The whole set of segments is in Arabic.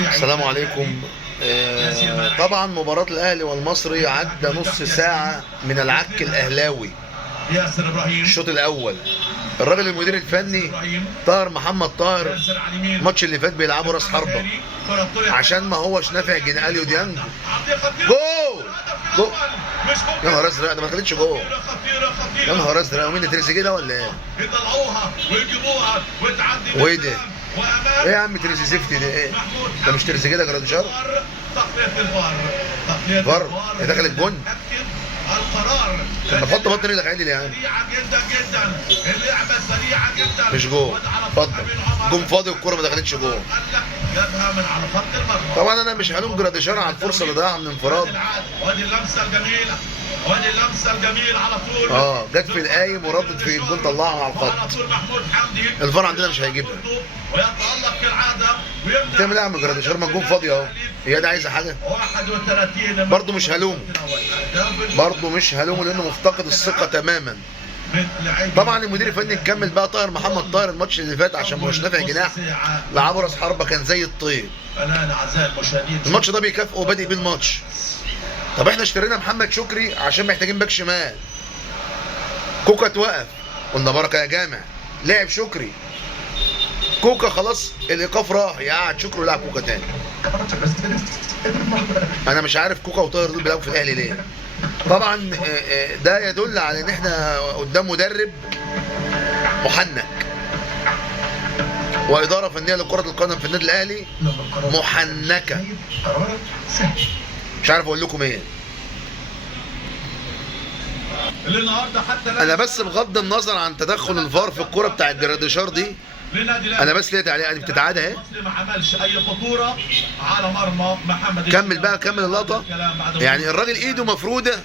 السلام عليكم. طبعا مباراة الاهلي والمصري عدى نص ساعة من العك الاهلاوي. الشوط الاول الراجل المدير الفني طاهر محمد طاهر الماتش اللي فات بيلعبوا راس حربة عشان ما هوش نافع اليو ديانج. جول جول يا نهار ازرق، ده ما دخلتش جول. يا نهار ازرق، ومين تريزيجيه ده ولا ايه؟ وايه ده؟ ايه يا عم تريزيجيه ده ايه؟ ده مش تريزيجيه، ده جراديشار. فار دخل الجون. طب ما تحط بطن رجلك عادي ليه يعني؟ مش جول. اتفضل. جون فاضي والكوره ما دخلتش جول. طبعا انا مش هلوم جراديشار على الفرصه اللي ضيعها من انفراد. وادي اللمسه الجميله، وادي اللمسه الجميله على طول. جت في القايم وردت في الجون، طلعها على الخط. الفار عندنا مش هيجيبها. ويتالق كالعاده بتعمل ايه يا عم جراديشار؟ ما الجون فاضي اهو. هي ده عايزه حاجه؟ 31 برضه مش هلومه. برضه مش هلومه لانه مفتقد الثقه تماما. طبعا المدير الفني نكمل بقى طاهر محمد طاهر الماتش اللي فات عشان مش نافع جناح، لعبوا راس حربه كان زي الطير. الماتش ده بيكافئه بادئ بيه الماتش. طب احنا اشترينا محمد شكري عشان محتاجين باك شمال. كوكا اتوقف، قلنا بركه يا جامع، لعب شكري. كوكا خلاص الايقاف راح، يقعد شكري ويلعب كوكا تاني. انا مش عارف كوكا وطاهر دول بيلعبوا في الاهلي ليه. طبعا ده يدل على ان احنا قدام مدرب محنك واداره فنيه لكره القدم في النادي الاهلي محنكه. مش عارف اقول لكم ايه. انا بس بغض النظر عن تدخل الفار في الكره بتاعت جراديشار دي، انا بس لقيت عليها يعني بتتعاد اهي. ما عملش اي خطوره على مرمى محمد. كمل بقى، كمل اللقطه. يعني الراجل ايده مفروده،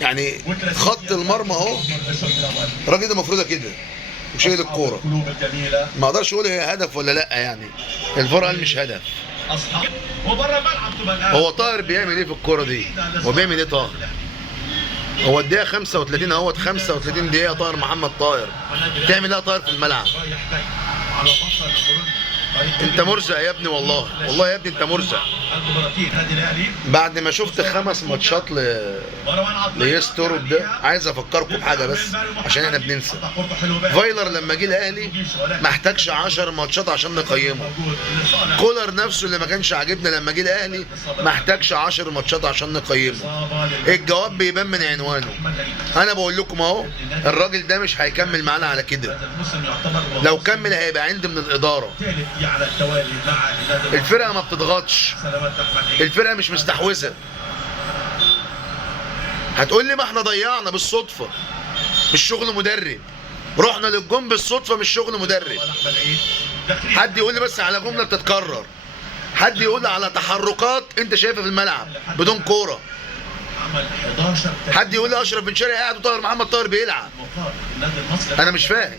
يعني خط المرمى اهو، الراجل ايده مفروده كده وشايل الكوره. ما اقدرش اقول هي هدف ولا لا، يعني الفار قال مش هدف. هو طاهر بيعمل ايه في الكوره دي؟ هو بيعمل ايه طاهر؟ هو الدقيقه 35 اهوت، 35 دقيقه طاهر محمد طاهر. تعمل ايه طاهر في الملعب؟ انت مرزق يا ابني، والله والله يا ابني انت مرزق. بعد ما شفت 5 ماتشات ليستر ده، عايز افكركم بحاجه بس عشان احنا بننسى. فايلر لما جه الاهلي ما احتاجش 10 ماتشات عشان نقيمه. كولر نفسه اللي ما كانش عاجبنا لما جه الاهلي ما احتاجش 10 ماتشات عشان نقيمه. الجواب بيبان من عنوانه. انا بقول لكم اهو، الراجل ده مش هيكمل معانا على كده. لو كمل هيبقى عندي من الاداره. الفرقه ما بتضغطش، الفرقه مش مستحوذه. هتقول لي ما احنا ضيعنا بالصدفه، مش شغل مدرب. رحنا للجون بالصدفه، مش شغل مدرب. حد يقول لي بس على جمله بتتكرر، حد يقول لي على تحركات انت شايفها في الملعب بدون كوره. حد يقول لي اشرف بن شرقي قاعد وطاهر محمد طاهر بيلعب. انا مش فاهم.